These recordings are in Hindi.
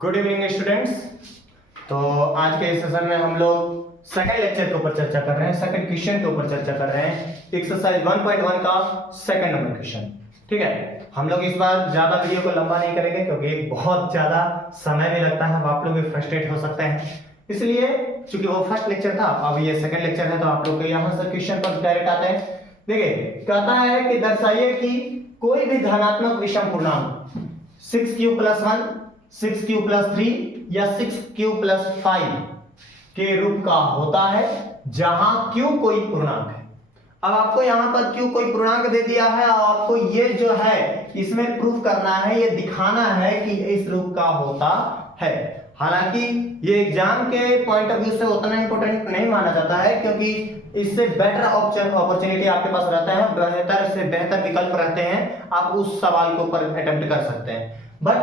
Good evening students. तो आज के इस सेशन में हम लोग सेकंड लेक्चर के ऊपर चर्चा कर रहे हैं, सेकंड क्वेश्चन के ऊपर चर्चा कर रहे हैं, एक्सरसाइज 1.1 का सेकंड नंबर क्वेश्चन। ठीक है, हम लोग इस बार ज्यादा वीडियो को लंबा नहीं करेंगे क्योंकि बहुत ज्यादा समय भी लगता है, आप लोग भी फ्रस्ट्रेट हो सकते हैं। इसलिए चूंकि वो फर्स्ट लेक्चर था, अब ये सेकंड लेक्चर है, तो आप लोग के यहाँ से क्वेश्चन पर डायरेक्ट आते हैं। देखिए, कहता है कि दर्शाइए कि कोई भी धनात्मक विषम पूर्णांक 6q+1, 6q+3 या 6q+5 के रूप का होता है जहां q कोई पूर्णांक है। अब आपको यहां पर q कोई पूर्णांक दे दिया है और आपको ये जो है इसमें प्रूफ करना है, ये दिखाना है कि इस रूप का होता है। हालांकि ये एग्जाम के पॉइंट ऑफ व्यू से उतना इंपॉर्टेंट नहीं माना जाता है क्योंकि इससे बेटर अपॉर्चुनिटी आपके पास रहता है, बेहतर से बेहतर विकल्प रहते हैं, आप उस सवाल के ऊपर अटेम्प्ट कर सकते हैं। बट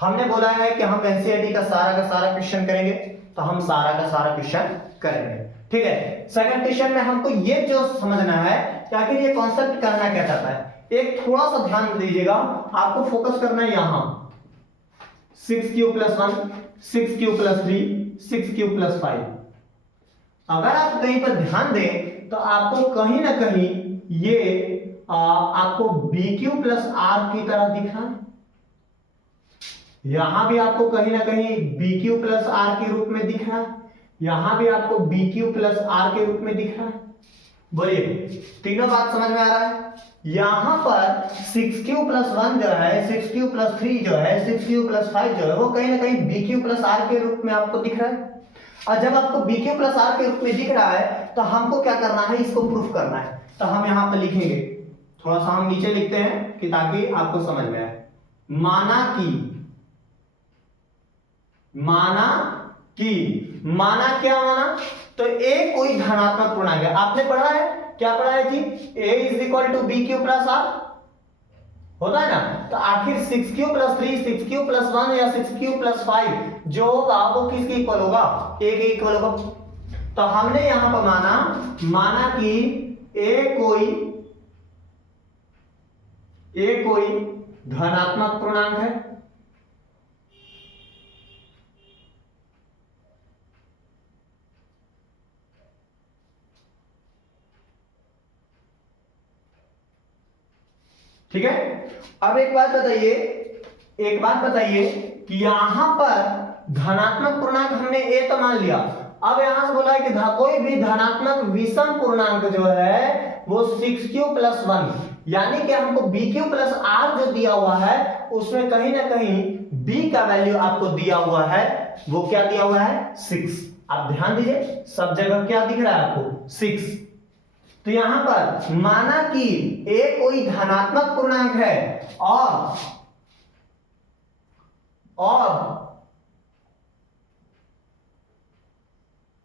हमने बोला है कि हम एनसीईआरटी का सारा क्वेश्चन करेंगे, तो हम सारा का सारा क्वेश्चन करेंगे। ठीक है, सेकंड क्वेश्चन में हमको ये जो समझना है कि आखिर ये कॉन्सेप्ट करना क्या चाहता है। एक थोड़ा सा ध्यान दीजिएगा, आपको फोकस करना है यहां 6q+1, 6q+3, 6q+5। अगर आप कहीं पर ध्यान दें तो आपको कहीं ना कहीं ये आपको BQ+R की तरह दिख रहा है। यहां भी आपको कहीं ना कहीं BQ+R के रूप में दिख रहा है, यहां भी आपको BQ+R के रूप में दिख रहा है। बोलिए, तीनों बात समझ में आ रहा है। यहां पर 6q+1 जो है, 6q+3 जो है, 6q+5 जो है, वो कहीं ना कहीं BQ+R के रूप में आपको दिख रहा है। और जब आपको BQ+R के रूप में दिख रहा है तो हमको क्या करना है, इसको प्रूफ करना है। तो हम यहां पर लिखेंगे, थोड़ा सा हम नीचे लिखते हैं कि ताकि आपको समझ में आए। माना क्या माना, तो a कोई धनात्मक पूर्णांक है। आपने पढ़ा है, क्या पढ़ा है जी, a = BQ+R होता है ना। तो आखिर 6q+3, 6q+1 या 6q+5 जो होगा वो किसके इक्वल होगा, a के इक्वल होगा। तो हमने यहां पर माना कि a कोई धनात्मक पूर्णांक है। ठीक है, अब एक बात बताइए कि यहां पर धनात्मक पूर्णांक हमने a तो मान लिया। अब यहां से बोला है कि कोई भी धनात्मक विषम पूर्णांक जो है वो 6q+1, यानी कि हमको BQ+R जो दिया हुआ है उसमें कहीं ना कहीं b का वैल्यू आपको दिया हुआ है, वो क्या दिया हुआ है, 6। आप ध्यान दीजिए, सब जगह क्या दिख रहा है आपको, 6। तो यहां पर माना कि a कोई धनात्मक पूर्णांक है और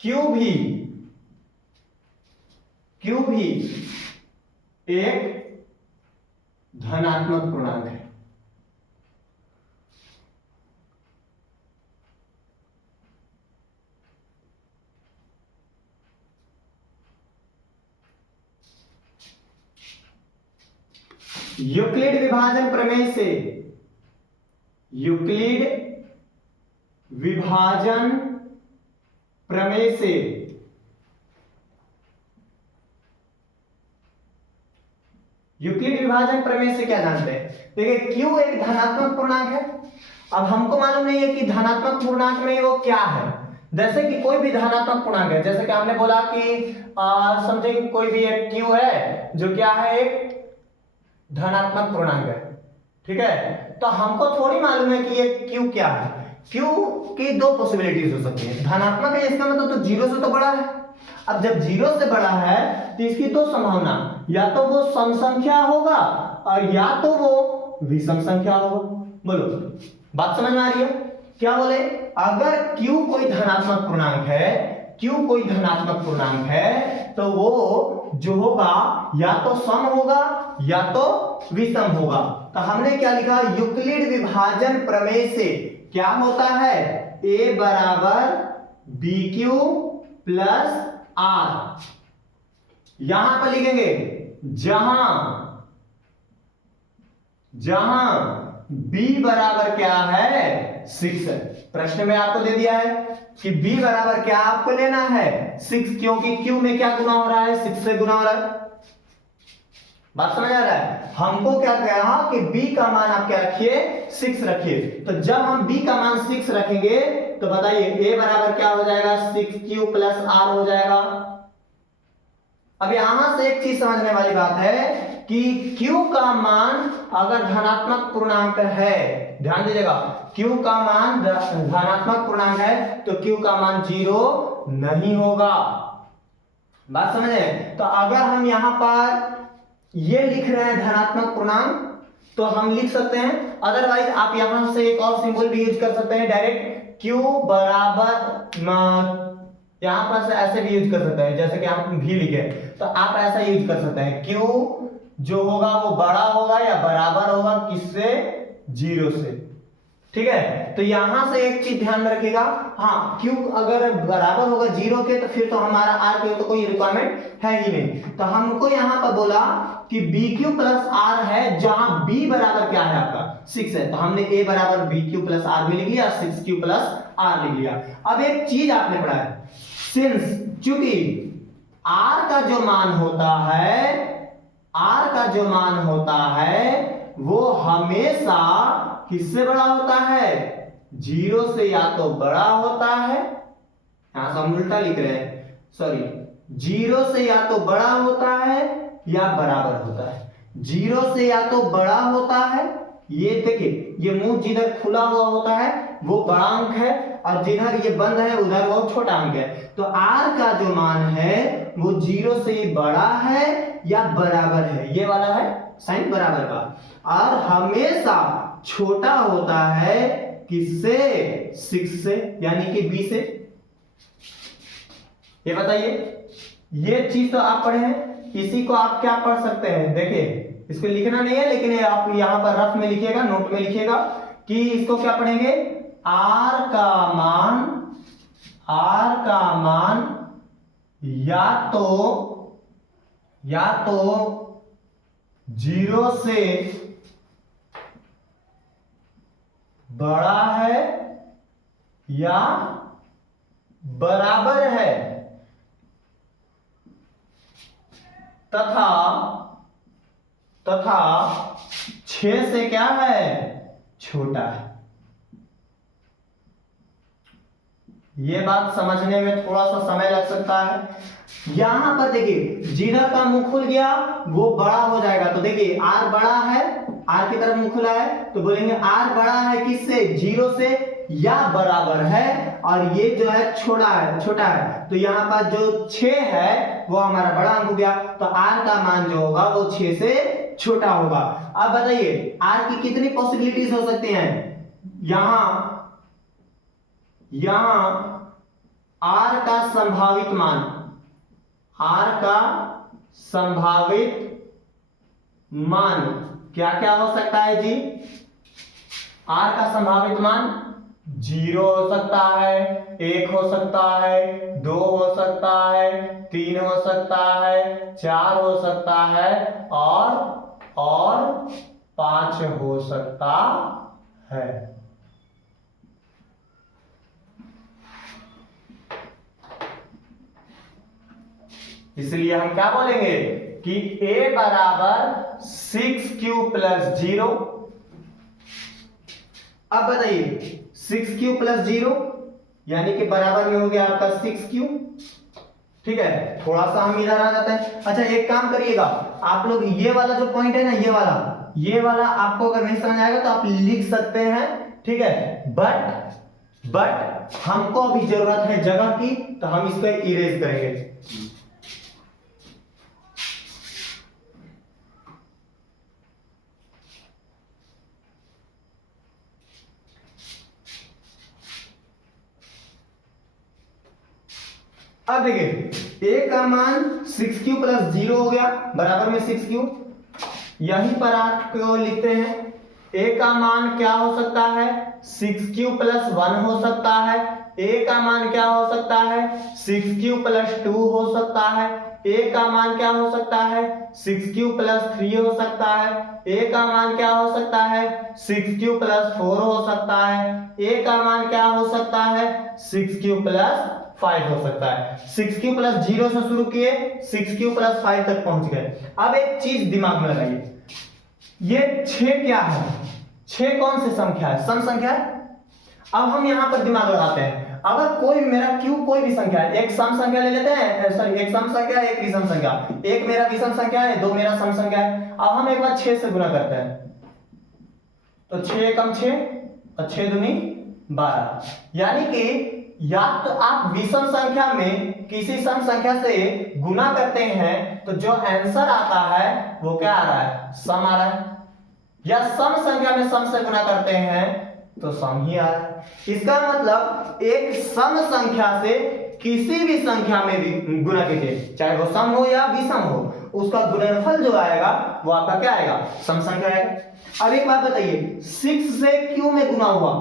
q भी एक धनात्मक पूर्णांक है। यूक्लिड विभाजन प्रमेय से क्या जानते हैं। देखिए, q एक धनात्मक पूर्णांक है। अब हमको मालूम नहीं है कि धनात्मक पूर्णांक में वो क्या है। जैसे कि कोई भी धनात्मक पूर्णांक है, जैसे कि हमने बोला कि समथिंग कोई भी एक q है जो क्या है, एक धनात्मक पूर्णांक है। ठीक है, तो हमको थोड़ी मालूम है कि ये q क्या है। q की दो पॉसिबिलिटीज हो सकती है। धनात्मक है इसका मतलब तो 0 से तो बड़ा है। अब जब 0 से बड़ा है तो इसकी दो संभावना, या तो वो सम संख्या होगा और या तो वो विषम संख्या होगा। बोलो, बात समझ में आ रही है। क्या बोले, अगर q कोई धनात्मक पूर्णांक है तो वो जो होगा या तो सम होगा या तो विषम होगा। तो हमने क्या लिखा, यूक्लिड विभाजन प्रमेय से क्या होता है, a = BQ+R। यहां पर लिखेंगे जहां b बराबर क्या है, 6 है। प्रश्न में आपको दे दिया है कि b बराबर क्या आपको लेना है 6, क्योंकि q में क्या गुना हो रहा है 6 से गुना हो रहा है। बात समझ आ रहा है। हमको क्या कहा कि b का मान आप क्या रखिए 6 रखिए। तो जब हम b का मान 6 रखेंगे तो बताइए a बराबर क्या हो जाएगा 6q प्लस r हो जाएगा। अब यहां से एक चीज समझने वाली बात है कि q का मान अगर धनात्मक पूर्णांक है, ध्यान दीजिएगा, q का मान धनात्मक पूर्णांक है तो q का मान 0 नहीं होगा। बात समझे। तो अगर हम यहां पर ये लिख रहे हैं धनात्मक पूर्णांक तो हम लिख सकते हैं, अदरवाइज आप यहां से एक और सिंबल भी यूज कर सकते हैं डायरेक्ट q बराबर, यहां पर से ऐसे भी यूज कर सकते हैं, जैसे कि हम भी लिखे तो आप ऐसा यूज कर सकते हैं q जो होगा वो बड़ा होगा या बराबर होगा किससे 0 से। ठीक है। तो यहां से एक चीज ध्यान में रखिएगा, हाँ q अगर बराबर होगा 0 के तो फिर तो हमारा r के तो कोई रिक्वायरमेंट है ही नहीं। तो हमको यहां पर बोला कि bq प्लस r है, जहां b बराबर क्या है आपका 6 है, तो हमने a बराबर bq प्लस r भी लिख लिया, 6q प्लस r लिख लिया। अब एक चीज आपने पढ़ा है, सिंस चूंकि r का जो मान होता है, r का जो मान होता है वो हमेशा किससे बड़ा होता है 0 से, या तो बड़ा होता है, यहां से हम उल्टा लिख रहे हैं, सॉरी, 0 से या तो बड़ा होता है या बराबर होता है। 0 से या तो बड़ा होता है, ये देखिए ये मुंह जिधर खुला हुआ होता है वो बड़ा अंक है और जिधर ये बंद है उधर वो छोटा अंक है। तो r का जो मान है वो 0 से बड़ा है या बराबर है, ये वाला है साइन बराबर का, और हमेशा छोटा होता है किससे 6 से, यानी कि b से। ये बताइए, ये चीज तो आप पढ़े हैं, इसी को आप क्या पढ़ सकते हैं, देखिए इसको लिखना नहीं है लेकिन आप यहां पर रफ में लिखिएगा, नोट में लिखिएगा कि इसको क्या पढ़ेंगे, r का मान या तो 0 से बड़ा है या बराबर है, तथा 6 से क्या है छोटा है। ये बात समझने में थोड़ा सा समय लग सकता है। यहां पर देखिए जिधर का मुंह खुल गया वो बड़ा हो जाएगा, तो देखिए r बड़ा है, r की तरफ मुंह खुला है तो बोलेंगे r बड़ा है किससे 0 से या बराबर है, और ये जो है छोटा है, तो यहाँ पर जो 6 है वो हमारा बड़ा अंक हो गया, तो r का मान जो होगा वो 6 से छोटा होगा। अब बताइए r की कितनी पॉसिबिलिटीज हो सकती हैं, यहां r का संभावित मान क्या क्या हो सकता है जी, r का संभावित मान 0 हो सकता है, 1 हो सकता है, 2 हो सकता है, 3 हो सकता है, 4 हो सकता है और 5 हो सकता है। इसलिए हम क्या बोलेंगे कि a बराबर 6q प्लस 0। अब बताइए 6q प्लस 0 यानी कि बराबर में हो गया आपका 6q। ठीक है, थोड़ा सा हम इधर आ जाते हैं। अच्छा एक काम करिएगा आप लोग, ये वाला जो पॉइंट है ना, ये वाला आपको अगर नहीं समझ आएगा तो आप लिख सकते हैं, ठीक है, बट हमको अभी जरूरत है जगह की तो हम इसको इरेज करेंगे। अब देखिए a का मान 6q प्लस 0 हो गया बराबर में 6q, यहीं पर आपको लिखते हैं a का मान क्या हो सकता है 6q प्लस 1 हो सकता है, a का मान क्या हो सकता है 6q प्लस 2 हो सकता है, a का मान क्या हो सकता है 6q प्लस 3 हो सकता है, a का मान क्या हो सकता है 6q प्लस 4 हो सकता है, a का मान क्या हो सकता है 6q प्लस 5 हो सकता है। 6q प्लस 0 से शुरू किए 6q प्लस 5 तक पहुंच गए। अब एक चीज दिमाग में लगाइए, ये 6 क्या है, 6 कौन सी संख्या है, सम संख्या है। अब हम यहां पर दिमाग लगाते हैं, अगर कोई मेरा q कोई भी संख्या है, एक सम संख्या ले लेते हैं, सॉरी एक सम संख्या एक विषम संख्या, एक मेरा विषम संख्या है, दो मेरा सम संख्या है। अब हम एक बार 6 से गुणा करते हैं, तो 6 एकम 6 और 6 दूनी 12, यानी कि या तो आप विषम संख्या में किसी सम संख्या से गुणा करते हैं तो जो आंसर आता है वो क्या आ रहा है, सम आ रहा है, या सम संख्या में सम से गुणा करते हैं तो सम ही आ रहा है। इसका मतलब एक सम संख्या से किसी भी संख्या में भी गुणा कीजिए, चाहे वो सम हो या विषम हो, उसका गुणनफल जो आएगा वो आपका क्या आएगा, सम संख्या आएगा। अब एक बात बताइए, 6 से q में गुणा हुआ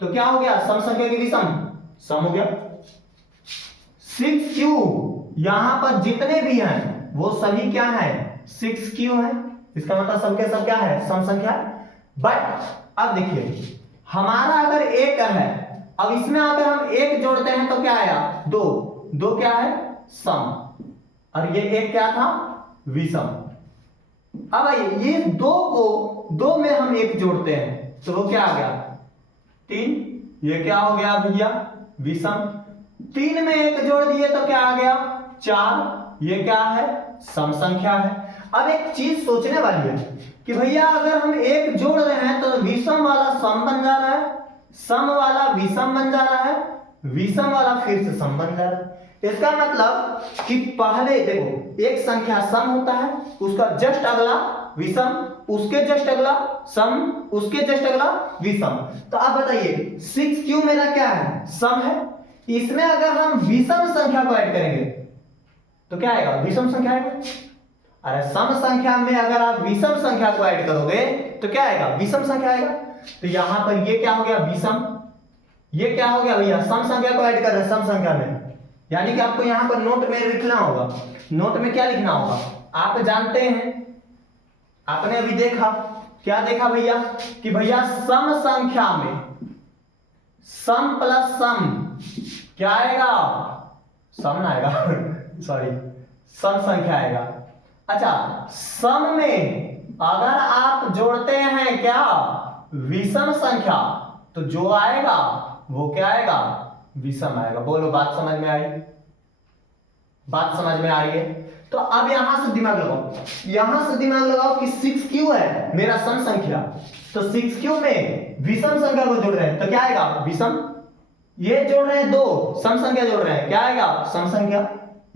तो क्या हो गया, सम संख्या की विषम, सम हो गया। 6q यहां पर जितने भी हैं वो सभी क्या है 6q है, इसका मतलब सब के सब क्या है, सम संख्या। बट अब देखिए हमारा अगर एक है, अब इसमें अगर हम एक जोड़ते हैं तो क्या आया, दो, दो क्या है सम, और ये एक क्या था विषम। अब आइए ये दो को दो में हम एक जोड़ते हैं तो वो क्या आ गया 3, ये क्या हो गया भैया विषम। 3 में एक जोड़ दिए तो क्या आ गया 4, ये क्या है सम संख्या है। अब एक चीज सोचने वाली है कि भैया अगर हम एक जोड़ रहे हैं तो विषम वाला सम बन जा रहा है, सम वाला विषम बन जा रहा है, विषम वाला फिर से सम बन जा रहा है। इसका मतलब कि पहले देखो एक संख्या सम होता है, उसका जस्ट अगला विषम, उसके जस्ट अगला सम, उसके जस्ट अगला विषम। तो आप बताइए 6q मेरा क्या है सम है, इसमें अगर हम विषम संख्या को ऐड करेंगे तो क्या आएगा विषम संख्या आएगा। अरे सम संख्या में अगर आप विषम संख्या को ऐड करोगे तो क्या आएगा विषम संख्या आएगा। तो यहां पर ये क्या हो गया विषम, ये क्या हो गया भैया सम संख्या को ऐड कर रहे हैं सम संख्या में, यानी कि आपको यहां पर नोट में लिखना होगा। नोट में क्या लिखना होगा, आप जानते हैं, आपने अभी देखा, क्या देखा भैया कि भैया सम संख्या में सम प्लस सम क्या आएगा, सम ना आएगा सॉरी सम संख्या आएगा। अच्छा सम में अगर आप जोड़ते हैं क्या विषम संख्या तो जो आएगा वो क्या आएगा विषम आएगा। बोलो बात समझ में आई, बात समझ में आ रही है। तो अब यहां से दिमाग लगाओ, यहां से दिमाग लगाओ कि 6q है मेरा सम संख्या, तो 6q में विषम संख्या को जोड़ रहे हैं तो क्या आएगा विषम, ये जोड़ रहे हैं दो सम संख्या जोड़ रहे हैं क्या आएगा सम संख्या,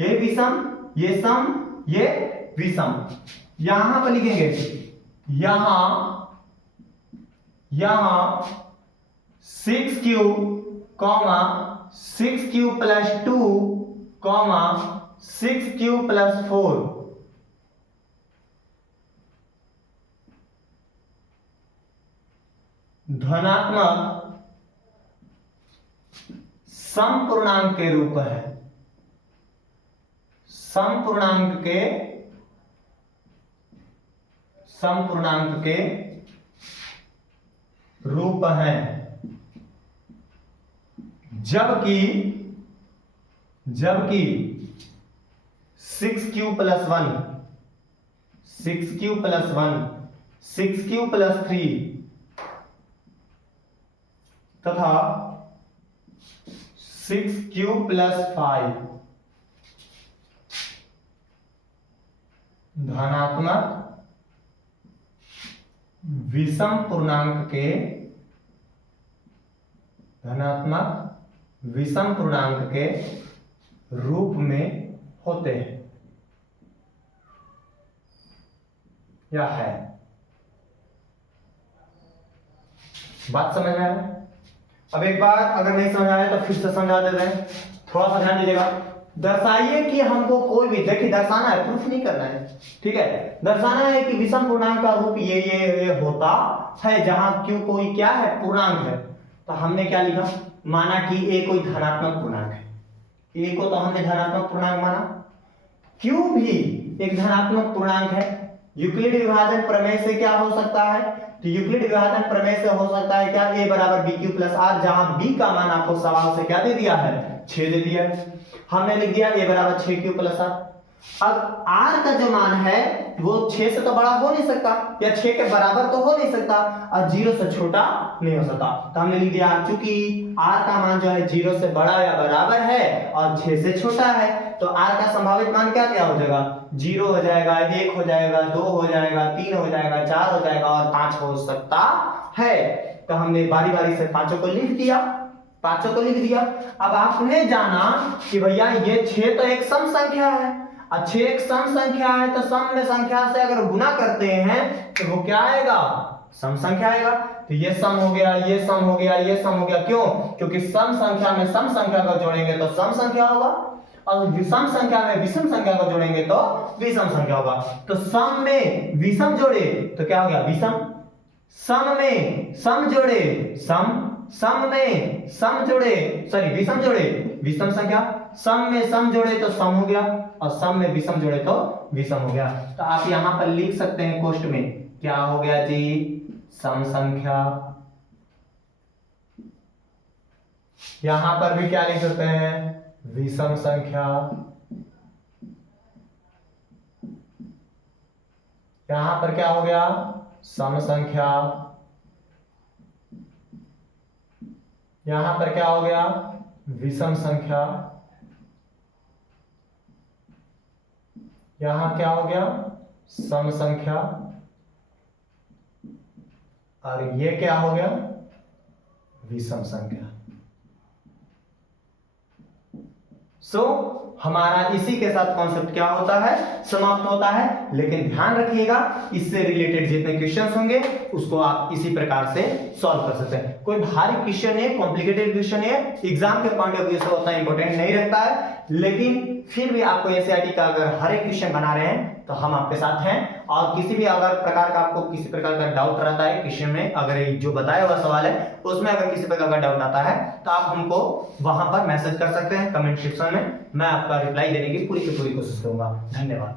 ये विषम ये सम ये विषम। यहां पर लिखेंगे यहां 6q 6q plus 2 6q plus 4 धनात्मक सम पूर्णांक के रूप है, सम पूर्णांक के रूप हैं। जबकि 6q plus 1 6q plus 1 6q plus 3 तथा 6q प्लस 5 धनात्मक विषम पूर्णांक के रूप में होते हैं या है। बात समझ में आया। अब एक बार अगर नहीं समझ आया तो फिर से समझा देते हैं, थोड़ा सा ध्यान दीजिएगा। दर्शाइए कि हमको कोई भी, देखिए दर्शाना है प्रूफ नहीं करना है, ठीक है, दर्शाना है कि विषम पूर्णांक का रूप ये होता है जहां क्यों कोई क्या है पूर्णांक है। तो हमने क्या लिखा, माना कि ए कोई धनात्मक पूर्णांक है, ए को तो हमने धनात्मक पूर्णांक माना, क्यू भी एक धनात्मक पूर्णांक है। यूक्लिड विभाजन प्रमेय से क्या हो सकता है, तो यूक्लिड विभाजन प्रमेय से हो सकता है क्या, a बराबर बी क्यू प्लस आर, जहां b का मान आपको सवाल से क्या दे दिया है, 6 दे दिया है। हमने लिख दिया a बराबर 6 क्यू प्लस आर। अब r का जो मान है वो 6 से तो बड़ा हो नहीं सकता या 6 के बराबर तो हो नहीं सकता और 0 से छोटा नहीं हो सकता, तो हमने लिख दिया चूंकि r का मान जो है 0 से बड़ा या बराबर है और 6 से छोटा है, तो r का संभावित मान क्या क्या हो जाएगा, 0 हो जाएगा, 1 हो जाएगा, 2 हो जाएगा, 3 हो जाएगा, 4 हो जाएगा और 5 हो सकता है। तो हमने बारी बारी से पांचों को लिख दिया, पांचों को लिख दिया। अब आपने जाना कि भैया ये 6 तो एक सम संख्या है, और 6 एक सम संख्या है, तो सम में संख्या से अगर गुना करते हैं तो वो क्या आएगा, सम संख्या आएगा। तो ये सम हो गया, ये सम हो गया, ये सम हो गया, क्यों, क्योंकि सम संख्या में सम संख्या को जोड़ेंगे तो सम संख्या होगा और विषम संख्या में विषम संख्या को जोड़ेंगे तो विषम संख्या होगा। तो सम में विषम जोड़े तो क्या हो गया, विषम। सम में सम जोड़े सम, सम में सम जोड़े सॉरी विषम जोड़े विषम संख्या, सम में सम जोड़े तो सम हो गया और सम में विषम जोड़े तो विषम हो गया। तो आप यहां पर लिख सकते हैं कोष्ठ में क्या हो गया जी, सम संख्या। यहां पर भी क्या लिख सकते हैं, विषम संख्या। यहां पर क्या हो गया, सम संख्या। यहां पर क्या हो गया, विषम संख्या। यहां क्या हो गया, सम संख्या। और ये क्या हो गया, विषम संख्या। हमारा इसी के साथ कॉन्सेप्ट क्या होता है, समाप्त होता है। लेकिन ध्यान रखिएगा इससे रिलेटेड जितने क्वेश्चंस होंगे उसको आप इसी प्रकार से सॉल्व कर सकते हैं। कोई भारी क्वेश्चन है, कॉम्प्लिकेटेड क्वेश्चन है, एग्जाम के पॉइंट ऑफ व्यू से उतना इंपॉर्टेंट नहीं रखता है, लेकिन फिर भी आपको एससीईआरटी का अगर हर एक क्वेश्चन बना रहे हैं तो हम आपके साथ हैं। और किसी भी अगर प्रकार का आपको किसी प्रकार का डाउट रहता है क्वेश्चन में, अगर जो बताया हुआ सवाल है उसमें अगर किसी प्रकार का डाउट आता है तो आप हमको वहां पर मैसेज कर सकते हैं कमेंट सेक्शन में। मैं आपका रिप्लाई देने की पूरी कोशिश करूंगा। धन्यवाद।